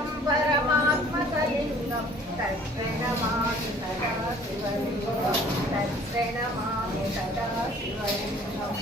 शिवलिङ्गं परमात्मकलिङ्गं तत्प्रणमामि सदा शिवलिङ्गं तत्प्रणमामि सदा शिवलिङ्गं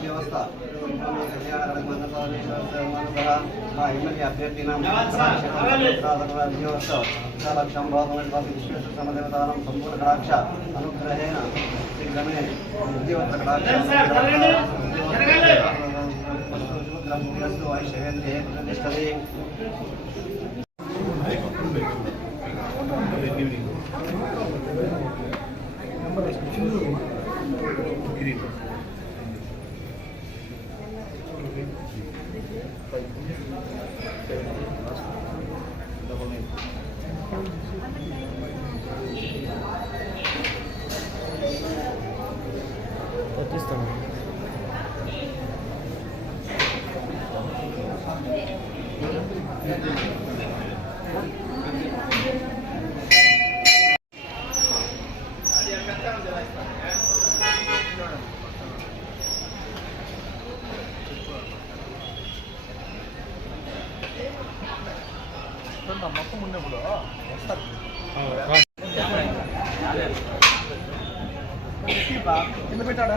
व्यवस्था अभ्यर्थीनां समदेवतानां सम्पूर्णकटाक्ष अनुग्रहेण शीघ्रमे ऐश्वर्ये प्रतिष्ठते మొత్తం ఉన్నప్పుడు వస్తారు కింద పెట్టాడా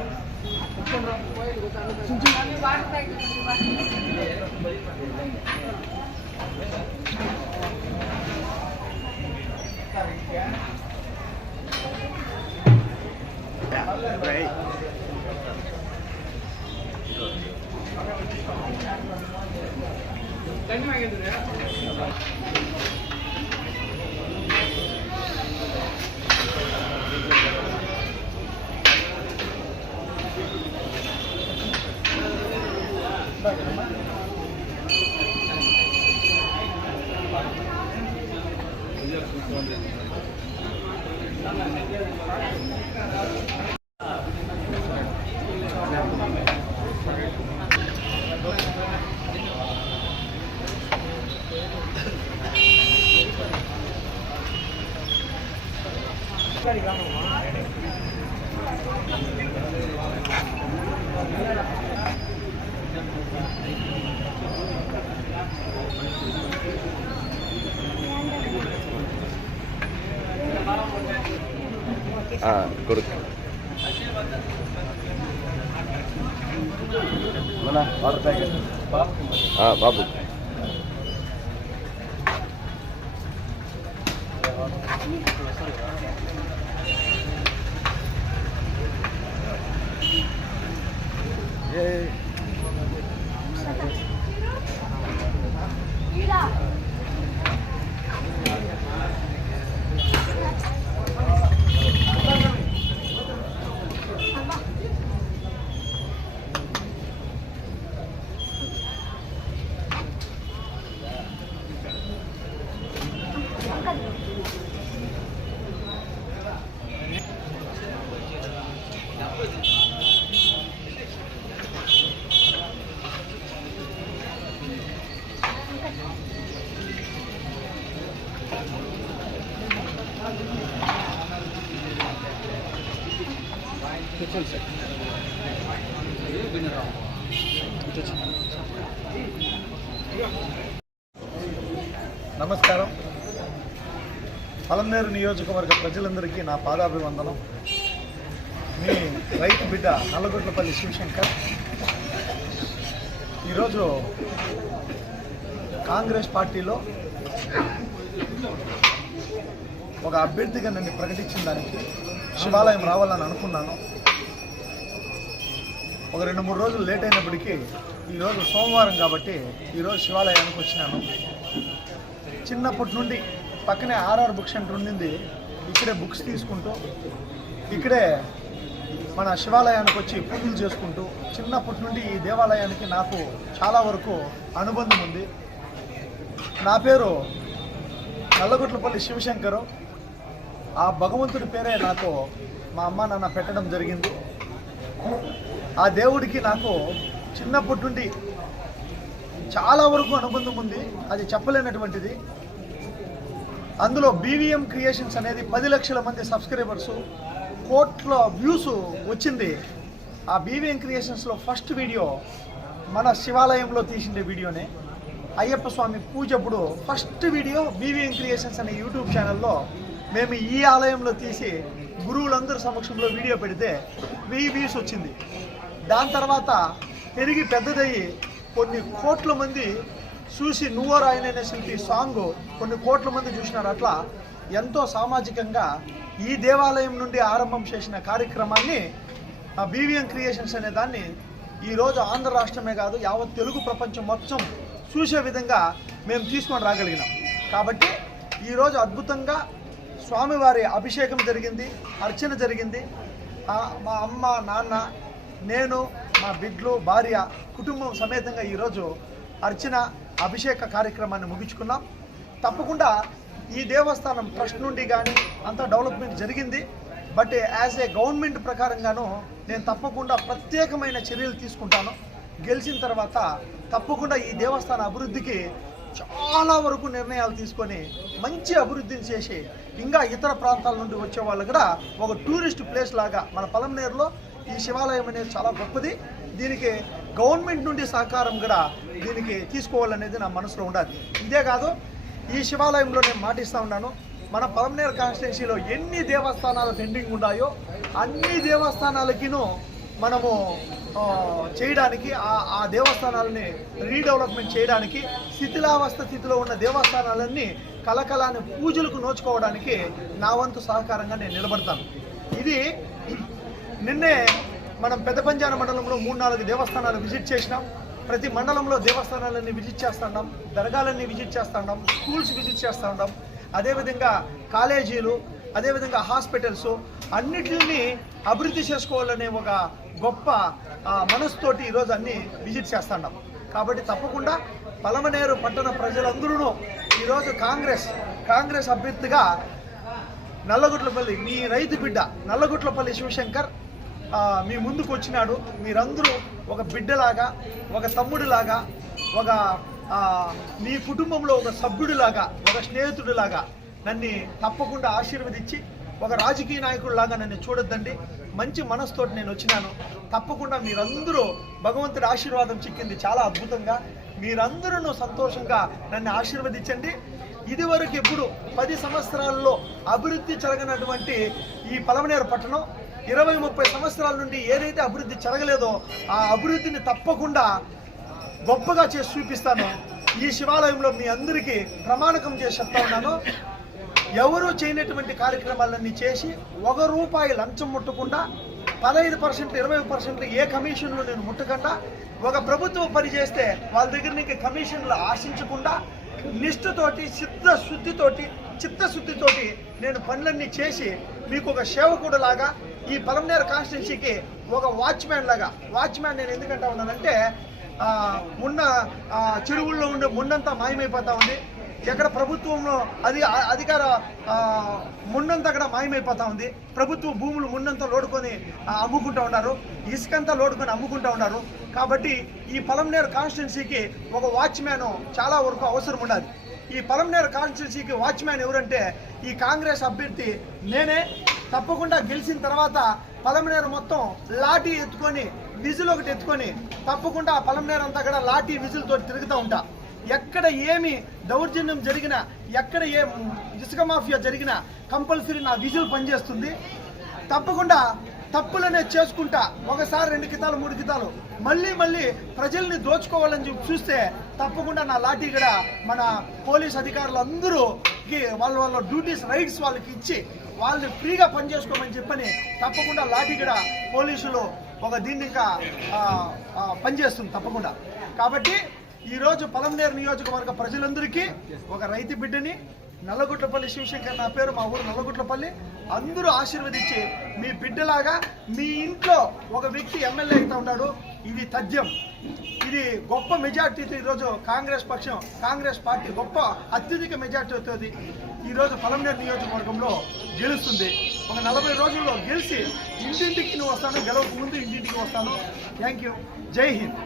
కొడుకు వాటర్ ప్యాకెట్ బాబు నమస్కారం. పలమనేరు నియోజకవర్గ ప్రజలందరికీ నా పాదాభివందనం. మీ రైతు బిడ్డ నల్లగొట్లపల్లి శివశంకర్ ఈరోజు కాంగ్రెస్ పార్టీలో ఒక అభ్యర్థిగా నన్ను ప్రకటించిన దానికి శివాలయం రావాలని అనుకున్నాను. ఒక 2-3 రోజులు లేట్ అయినప్పటికీ ఈరోజు సోమవారం కాబట్టి ఈరోజు శివాలయానికి వచ్చినాను. చిన్నప్పటి నుండి పక్కనే ఆర్ఆర్ బుక్ సెంటర్ ఉండింది. ఇక్కడే బుక్స్ తీసుకుంటూ ఇక్కడే మన శివాలయానికి వచ్చి పూజలు చేసుకుంటూ చిన్నప్పటి నుండి ఈ దేవాలయానికి నాకు చాలా వరకు అనుబంధం ఉంది. నా పేరు నల్లగొట్లపల్లి శివశంకరు. ఆ భగవంతుడి పేరే నాకు మా అమ్మ నాన్న పెట్టడం జరిగింది. ఆ దేవుడికి నాకు చిన్నప్పటి నుండి చాలా వరకు అనుబంధం ఉంది. అది చెప్పలేనటువంటిది. అందులో బీవీఎం క్రియేషన్స్ అనేది 10 లక్షల మంది సబ్స్క్రైబర్సు, కోట్ల వ్యూస్ వచ్చింది. ఆ బీవీఎం క్రియేషన్స్లో ఫస్ట్ వీడియో మన శివాలయంలో తీసిన వీడియోనే. అయ్యప్ప స్వామి పూజ అప్పుడు ఫస్ట్ వీడియో బీవీఎం క్రియేషన్స్ అనే యూట్యూబ్ ఛానల్లో మేము ఈ ఆలయంలో తీసి గురువులందరి సమక్షంలో వీడియో పెడితే 1000 వ్యూస్ వచ్చింది. దాని తర్వాత పెరిగి పెద్దదయ్యి కొన్ని కోట్ల మంది చూసి నువ్వో రాయననే శిల్పి సాంగ్ కొన్ని కోట్ల మంది చూసినారు. అట్లా ఎంతో సామాజికంగా ఈ దేవాలయం నుండి ఆరంభం చేసిన కార్యక్రమాన్ని బీవీఎం క్రియేషన్స్ అనే దాన్ని ఈరోజు ఆంధ్ర రాష్ట్రమే కాదు యావత్ తెలుగు ప్రపంచం మొత్తం చూసే విధంగా మేము తీసుకొని రాగలిగినాం. కాబట్టి ఈరోజు అద్భుతంగా స్వామివారి అభిషేకం జరిగింది, అర్చన జరిగింది. మా అమ్మ నాన్న నేను మా బిడ్డలు భార్య కుటుంబం సమేతంగా ఈరోజు అర్చన అభిషేక కార్యక్రమాన్ని ముగించుకున్నాం. తప్పకుండా ఈ దేవస్థానం ట్రస్ట్ నుండి కానీ అంత డెవలప్మెంట్ జరిగింది. బట్ యాజ్ ఏ గవర్నమెంట్ ప్రకారంగాను నేను తప్పకుండా ప్రత్యేకమైన చర్యలు తీసుకుంటాను. గెలిచిన తర్వాత తప్పకుండా ఈ దేవస్థాన అభివృద్ధికి చాలా వరకు నిర్ణయాలు తీసుకొని మంచి అభివృద్ధిని చేసి ఇంకా ఇతర ప్రాంతాల నుండి వచ్చే వాళ్ళు కూడా ఒక టూరిస్ట్ ప్లేస్ లాగా మన పలమనేరులో ఈ శివాలయం అనేది చాలా గొప్పది. దీనికి గవర్నమెంట్ నుండి సహకారం కూడా దీనికి తీసుకోవాలనేది నా మనసులో ఉండాలి. ఇదే కాదు, ఈ శివాలయంలో నేను మాటిస్తూ ఉన్నాను, మన పలమనేరు కాన్స్టిట్యున్సీలో ఎన్ని దేవస్థానాలు పెండింగ్ ఉన్నాయో అన్ని దేవస్థానాలకినూ మనము చేయడానికి ఆ దేవస్థానాలని రీడెవలప్మెంట్ చేయడానికి శిథిలావస్థ స్థితిలో ఉన్న దేవస్థానాలన్నీ కలకలాని పూజలకు నోచుకోవడానికి నా వంతు సహకారంగా నేను నిలబడతాను. ఇది నిన్నే మనం పెద్ద పంజాన మండలంలో 3-4 దేవస్థానాలు విజిట్ చేసినాం. ప్రతి మండలంలో దేవస్థానాలన్నీ విజిట్ చేస్తున్నాం, దర్గాలన్నీ విజిట్ చేస్తున్నాం, స్కూల్స్ విజిట్ చేస్తూ ఉన్నాం. అదేవిధంగా కాలేజీలు, అదేవిధంగా హాస్పిటల్స్ అన్నిటిని అభివృద్ధి చేసుకోవాలనే ఒక గొప్ప మనసుతోటి ఈరోజు అన్ని విజిట్ చేస్తున్నాం. కాబట్టి తప్పకుండా పలమనేరు పట్టణ ప్రజలందరూ ఈరోజు కాంగ్రెస్ అభ్యర్థిగా నల్లగొట్లపల్లి మీ రైతు బిడ్డ నల్లగొట్లపల్లి శివశంకర్ మీ ముందుకు వచ్చినాడు. మీరందరూ ఒక బిడ్డలాగా, ఒక తమ్ముడిలాగా, ఒక మీ కుటుంబంలో ఒక సభ్యుడిలాగా, ఒక స్నేహితుడిలాగా నన్ను తప్పకుండా ఆశీర్వదించి ఒక రాజకీయ నాయకుడిలాగా నన్ను చూడొద్దండి. మంచి మనసుతోటి నేను వచ్చినాను. తప్పకుండా మీరందరూ భగవంతుడి ఆశీర్వాదం చిక్కింది చాలా అద్భుతంగా. మీరందరూ సంతోషంగా నన్ను ఆశీర్వదించండి. ఇదివరకు ఎప్పుడు 10 సంవత్సరాల్లో అభివృద్ధి జరగనటువంటి ఈ పలమనేరు పట్టణం 20-30 సంవత్సరాల నుండి ఏదైతే అభివృద్ధి జరగలేదో ఆ అభివృద్ధిని తప్పకుండా గొప్పగా చేసి చూపిస్తాను. ఈ శివాలయంలో మీ అందరికీ ప్రమాణకం చేసి చెప్తా ఉన్నాను. ఎవరూ చేయనటువంటి కార్యక్రమాలన్నీ చేసి ₹1 లంచం ముట్టకుండా 15%, 20% ఏ కమిషన్లు నేను ముట్టకుండా ఒక ప్రభుత్వం పని చేస్తే వాళ్ళ దగ్గర నుంచి కమిషన్లు ఆశించకుండా నిష్ఠతోటి చిత్తశుద్ధితోటి నేను పనులన్నీ చేసి మీకు ఒక సేవకుడు లాగా ఈ పలమనేరు కాన్స్టిట్యున్సీకి ఒక వాచ్మ్యాన్ లాగా. వాచ్మ్యాన్ నేను ఎందుకంటా ఉన్నానంటే మున్న చెరువుల్లో ఉండే మున్నంతా మాయమైపోతా ఉంది. ఎక్కడ ప్రభుత్వంలో అధికార మున్నంతా అక్కడ మాయమైపోతా ఉంది. ప్రభుత్వ భూములు మున్నంతా లోడుకొని అమ్ముకుంటూ ఉన్నారు, ఇసుకంతా లోడుకొని అమ్ముకుంటూ ఉన్నారు. కాబట్టి ఈ పలమనేరు కాన్స్టిట్యున్సీకి ఒక వాచ్మ్యాన్ చాలా వరకు అవసరం ఉన్నది. ఈ పలమనేరు కాన్స్టిట్యున్సీకి వాచ్మ్యాన్ ఎవరంటే ఈ కాంగ్రెస్ అభ్యర్థి నేనే. తప్పకుండా గెలిచిన తర్వాత పలమనేరు మొత్తం లాఠీ ఎత్తుకొని విజిల్ ఒకటి ఎత్తుకొని తప్పకుండా పలమనేరు అంతా కూడా లాఠీ విజిల్తో తిరుగుతూ ఉంటా. ఎక్కడ ఏమి దౌర్జన్యం జరిగినా, ఎక్కడ ఏ ఇసుక మాఫియా జరిగినా కంపల్సరీ నా విజిల్ పనిచేస్తుంది. తప్పకుండా తప్పులనే చేసుకుంటా. ఒకసారి 2 కితాలు 3 కితాలు మళ్ళీ ప్రజల్ని దోచుకోవాలని చెప్పి చూస్తే తప్పకుండా నా లాఠీ కూడా మన పోలీస్ అధికారులు అందరూకి వాళ్ళ డ్యూటీస్ రైట్స్ వాళ్ళకి ఇచ్చి వాళ్ళని ఫ్రీగా పనిచేసుకోమని చెప్పని తప్పకుండా లాఠీ కూడా పోలీసులు ఒక దీన్ని ఇంకా పనిచేస్తుంది తప్పకుండా. కాబట్టి ఈరోజు పలమనేరు నియోజకవర్గ ప్రజలందరికీ ఒక రైతు బిడ్డని, నల్లగుట్లపల్లి శివశంకర్ నా పేరు, మా ఊరు నల్లగుట్లపల్లి. అందరూ ఆశీర్వదించి మీ బిడ్డలాగా మీ ఇంట్లో ఒక వ్యక్తి ఎమ్మెల్యే అవుతా ఉన్నాడు. ఇది తథ్యం. ఇది గొప్ప మెజార్టీతో ఈరోజు కాంగ్రెస్ పార్టీ గొప్ప అత్యధిక మెజార్టీ అవుతుంది. ఈరోజు పలమనేరు నియోజకవర్గంలో గెలుస్తుంది. ఒక 40 రోజుల్లో గెలిచి ఇంటింటికి నువ్వు వస్తాను, గెలవక ముందు ఇంటింటికి వస్తాను. Thank you. జై హింద్.